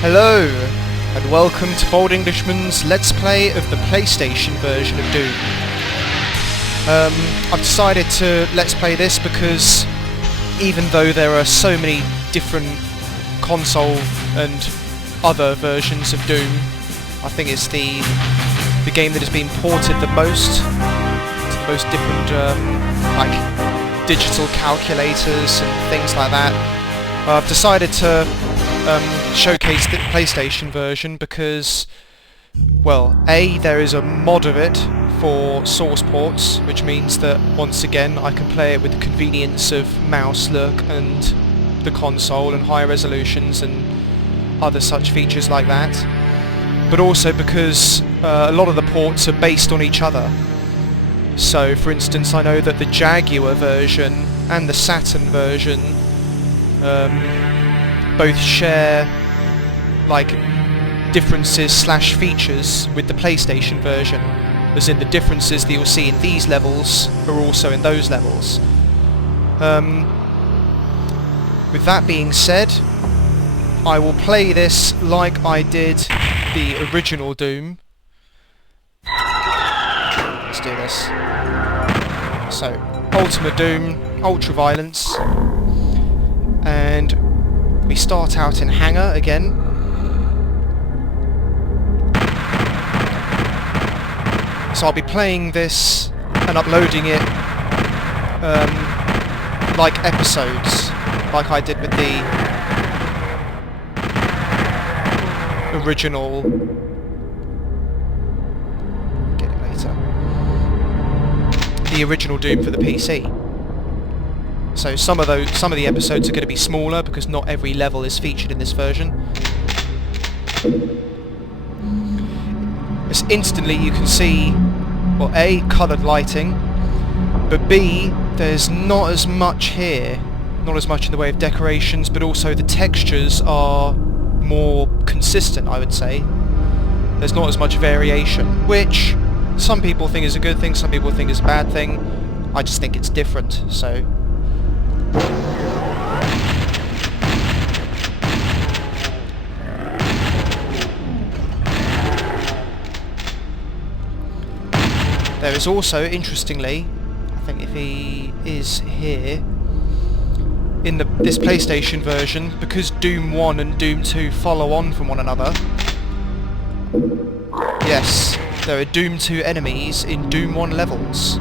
Hello, and welcome to Bold Englishman's Let's Play of the PlayStation version of Doom. I've decided to Let's Play this because even though there are so many different console and other versions of Doom, I think it's the game that has been ported the most to the most different like digital calculators and things like that. I've decided to showcase the PlayStation version because, well, A, there is a mod of it for source ports, which means that once again I can play it with the convenience of mouse look and the console and high resolutions and other such features like that, but also because a lot of the ports are based on each other. So for instance, I know that the Jaguar version and the Saturn version both share like differences slash features with the PlayStation version, as in the differences that you'll see in these levels are also in those levels. With that being said, I will play this like I did the original Doom. Let's do this. So, Ultimate Doom, Ultra Violence, and we start out in Hangar again. So I'll be playing this and uploading it like episodes, like I did with the original. Get it later. The original Doom for the PC. So some of the episodes are going to be smaller because not every level is featured in this version. As instantly you can see, well, A, coloured lighting, but B, there's not as much here, not as much in the way of decorations, but also the textures are more consistent, I would say. There's not as much variation, which some people think is a good thing, some people think is a bad thing. I just think it's different, so. There is also, interestingly, I think if he is here, in this PlayStation version, because Doom 1 and Doom 2 follow on from one another, yes, there are Doom 2 enemies in Doom 1 levels.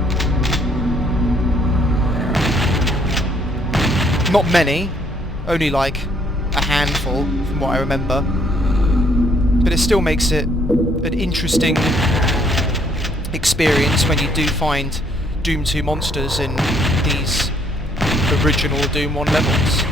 Not many, only like a handful from what I remember, but it still makes it an interesting experience when you do find Doom 2 monsters in these original Doom 1 levels.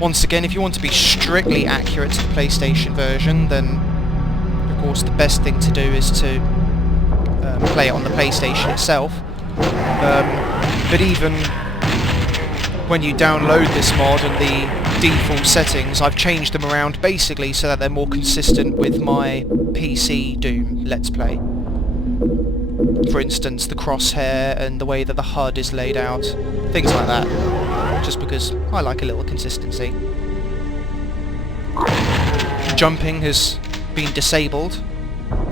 Once again, if you want to be strictly accurate to the PlayStation version, then of course the best thing to do is to play it on the PlayStation itself. But even when you download this mod and the default settings, I've changed them around basically so that they're more consistent with my PC Doom Let's Play. For instance, the crosshair and the way that the HUD is laid out, things like that. Just because I like a little consistency. Jumping has been disabled,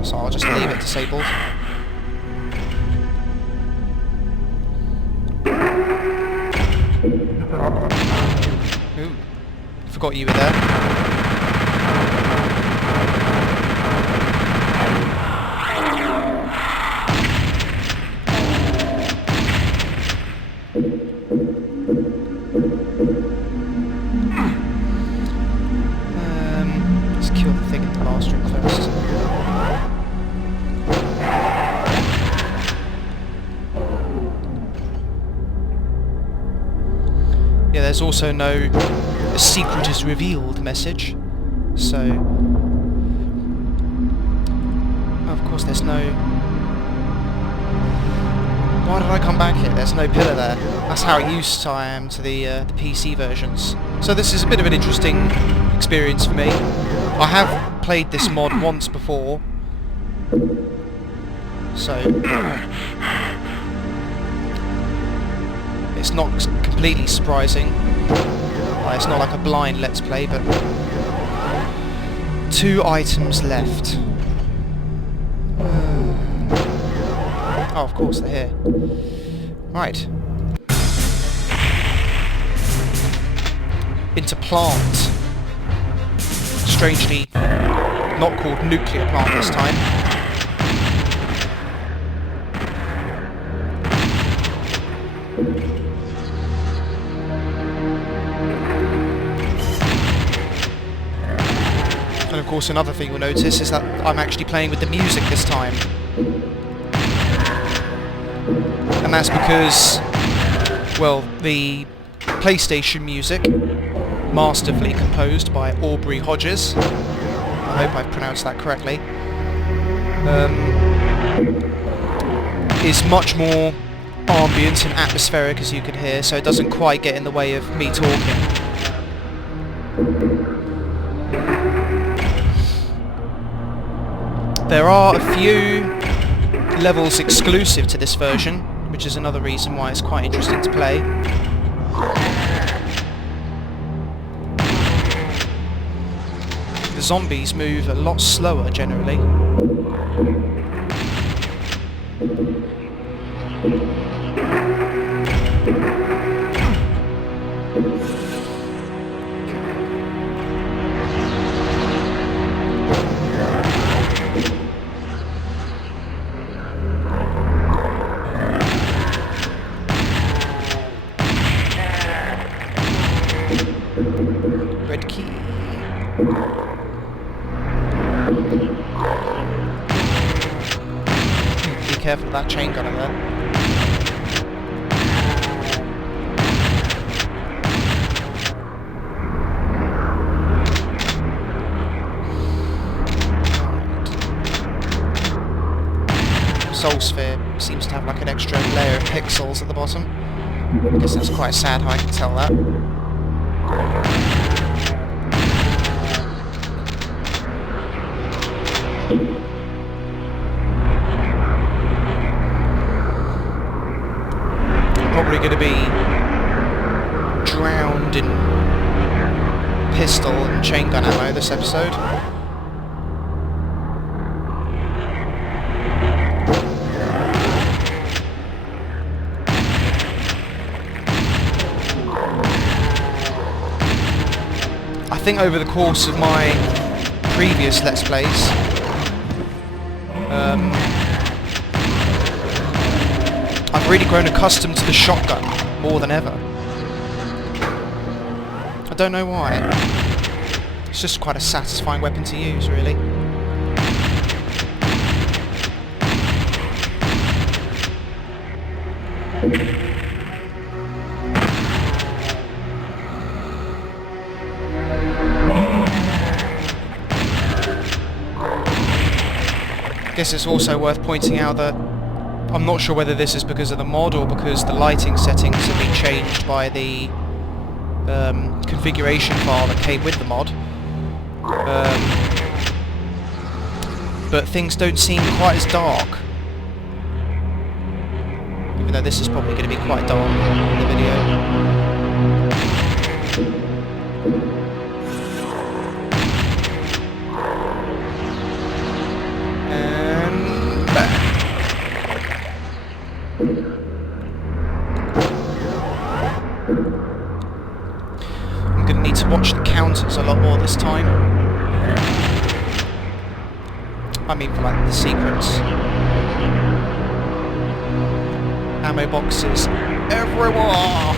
so I'll just leave it disabled. Ooh, forgot you were there. Let's kill the thing in the blast room first. Yeah, there's also no "a secret is revealed" message, so of course there's no. Why did I come back here? There's no pillar there. That's how used I am to the PC versions. So this is a bit of an interesting experience for me. I have played this mod once before, So it's not completely surprising. It's not like a blind Let's Play, but 2 items left. Oh, of course, they're here. Right. Into plant. Strangely, not called nuclear plant this time. And of course another thing you'll notice is that I'm actually playing with the music this time. And that's because, well, the PlayStation music, masterfully composed by Aubrey Hodges, I hope I've pronounced that correctly, is much more ambient and atmospheric, as you can hear, so it doesn't quite get in the way of me talking. There are a few levels exclusive to this version, which is another reason why it's quite interesting to play. The zombies move a lot slower generally. Red key. Be careful of that chain gunner there. Soul Sphere seems to have like an extra layer of pixels at the bottom. I guess that's quite sad how I can tell that. Probably going to be drowned in pistol and chain gun ammo this episode. I think over the course of my previous Let's Plays, I've really grown accustomed to the shotgun more than ever. I don't know why. It's just quite a satisfying weapon to use, really. I guess it's also worth pointing out that I'm not sure whether this is because of the mod or because the lighting settings have been changed by the configuration file that came with the mod. But things don't seem quite as dark. Even though this is probably going to be quite dark in the video. I'm going to need to watch the counters a lot more this time. I mean for like the secrets. Ammo boxes everywhere!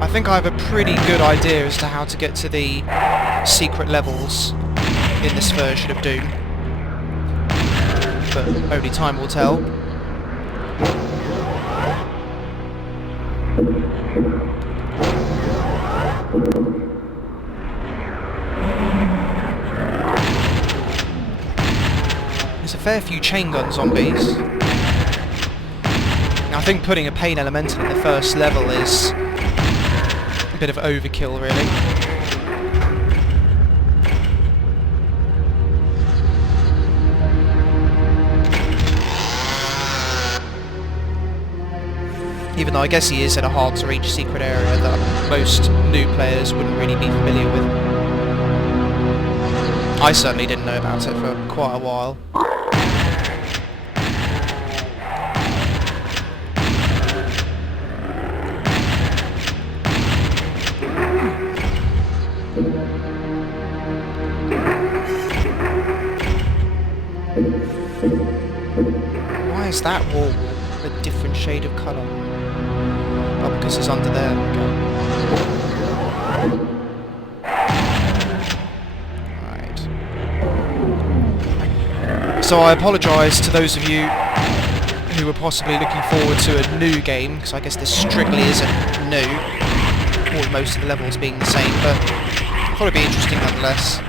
I think I have a pretty good idea as to how to get to the secret levels in this version of Doom, but only time will tell. There's a fair few chain gun zombies. think putting a paint elemental in the first level is a bit of overkill, really. Even though I guess he is in a hard-to-reach secret area that most new players wouldn't really be familiar with. I certainly didn't know about it for quite a while. Why is that wall a different shade of colour? Oh, because it's under there. Okay. Right. So I apologise to those of you who were possibly looking forward to a new game, because I guess this strictly isn't new, or most of the levels being the same, but I thought it'd be interesting nonetheless.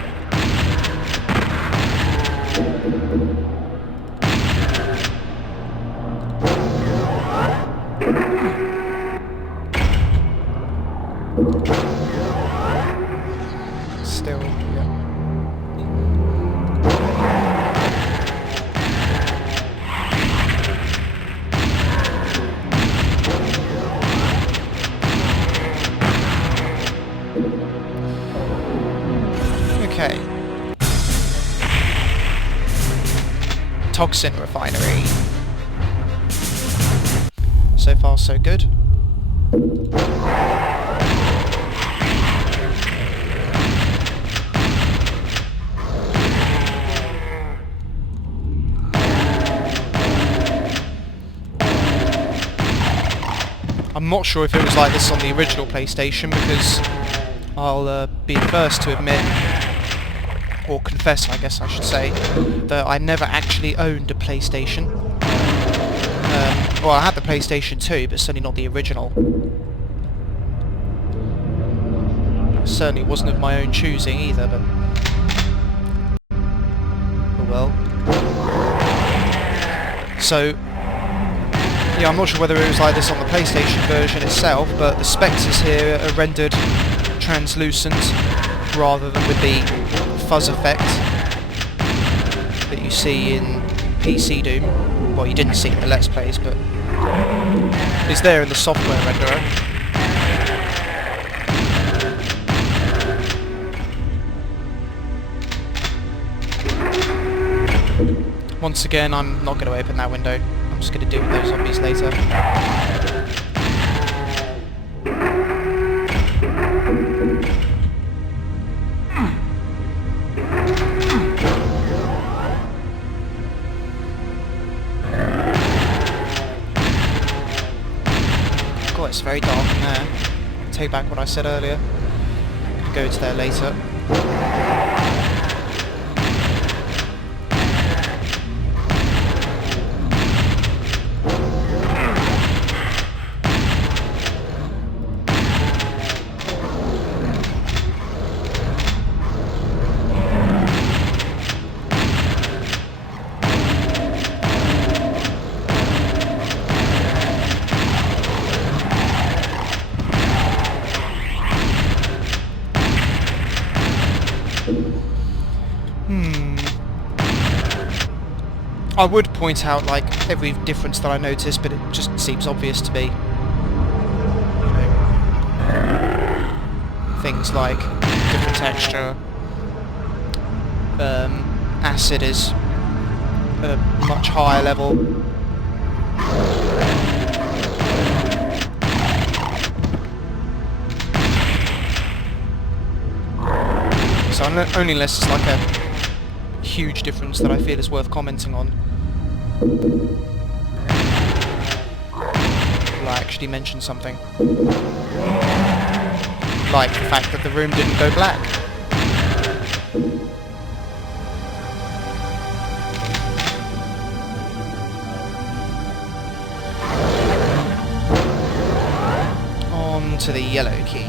Still, yeah. Okay. Thaksin Refinery. So far, so good. I'm not sure if it was like this on the original PlayStation, because I'll be the first to admit, or confess I guess I should say, that I never actually owned a PlayStation. Well, I had the PlayStation 2, but certainly not the original. It certainly wasn't of my own choosing either, but... oh well. So... yeah, I'm not sure whether it was like this on the PlayStation version itself, but the spectres here are rendered translucent rather than with the fuzz effect that you see in PC Doom. Well, you didn't see it in the Let's Plays, but it's there in the software renderer. Once again, I'm not going to open that window. I'm just going to deal with those zombies later. God, it's very dark in there. Take back what I said earlier. Go to there later. I would point out like every difference that I noticed, but it just seems obvious to me. You know, things like different texture, acid is at a much higher level. So only unless it's like a huge difference that I feel is worth commenting on. Will I actually mention something? Like the fact that the room didn't go black. On to the yellow key.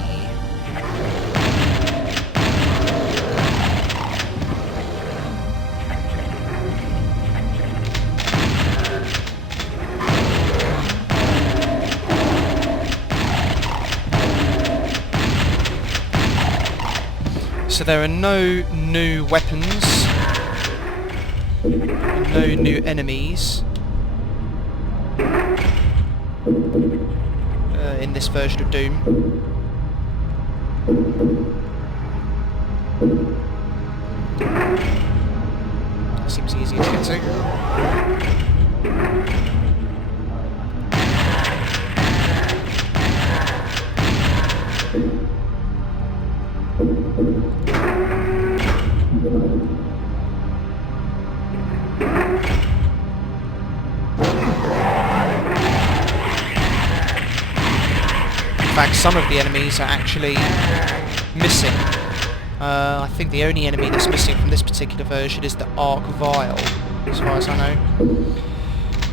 So there are no new weapons, no new enemies in this version of Doom. That seems easier to get to. In fact, some of the enemies are actually missing. I think the only enemy that's missing from this particular version is the Arc Vial, as far as I know.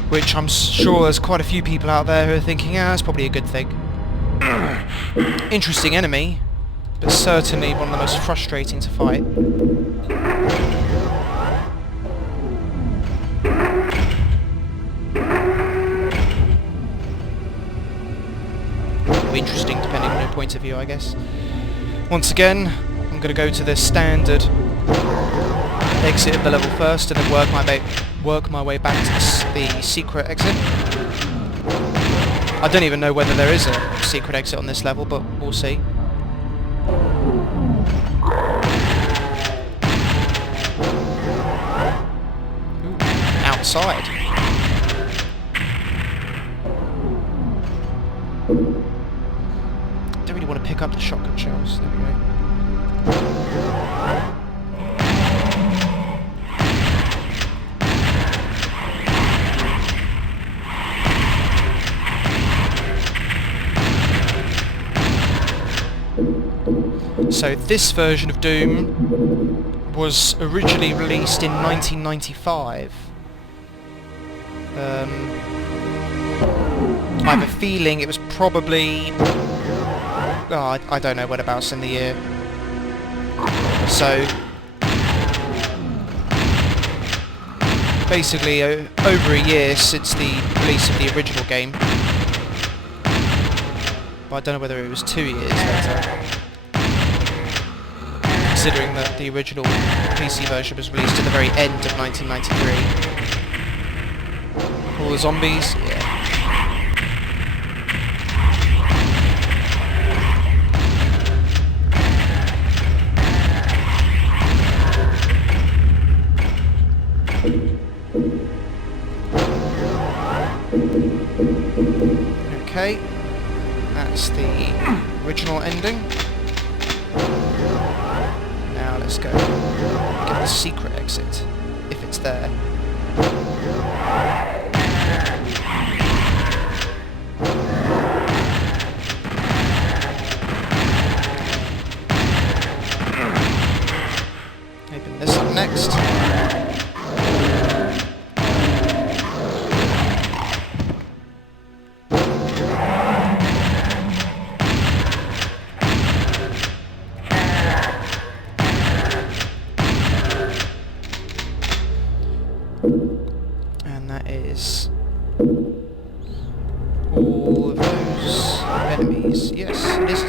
Which I'm sure there's quite a few people out there who are thinking, it's probably a good thing. Interesting enemy, but certainly one of the most frustrating to fight. Interesting depending on your point of view, I guess. Once again, I'm going to go to the standard exit of the level first and then work my way back to the secret exit. I don't even know whether there is a secret exit on this level, but we'll see. Ooh, outside. Don't really want to pick up the shotgun shells. There we go. So this version of Doom was originally released in 1995. I have a feeling it was probably... I don't know whereabouts in the year. So basically over a year since the release of the original game. But I don't know whether it was 2 years later, considering that the original PC version was released at the very end of 1993. All the zombies, yeah. Okay, that's the original ending. Now let's go get the secret exit, if it's there. Open this up next. And that is all of those enemies. Yes, it is.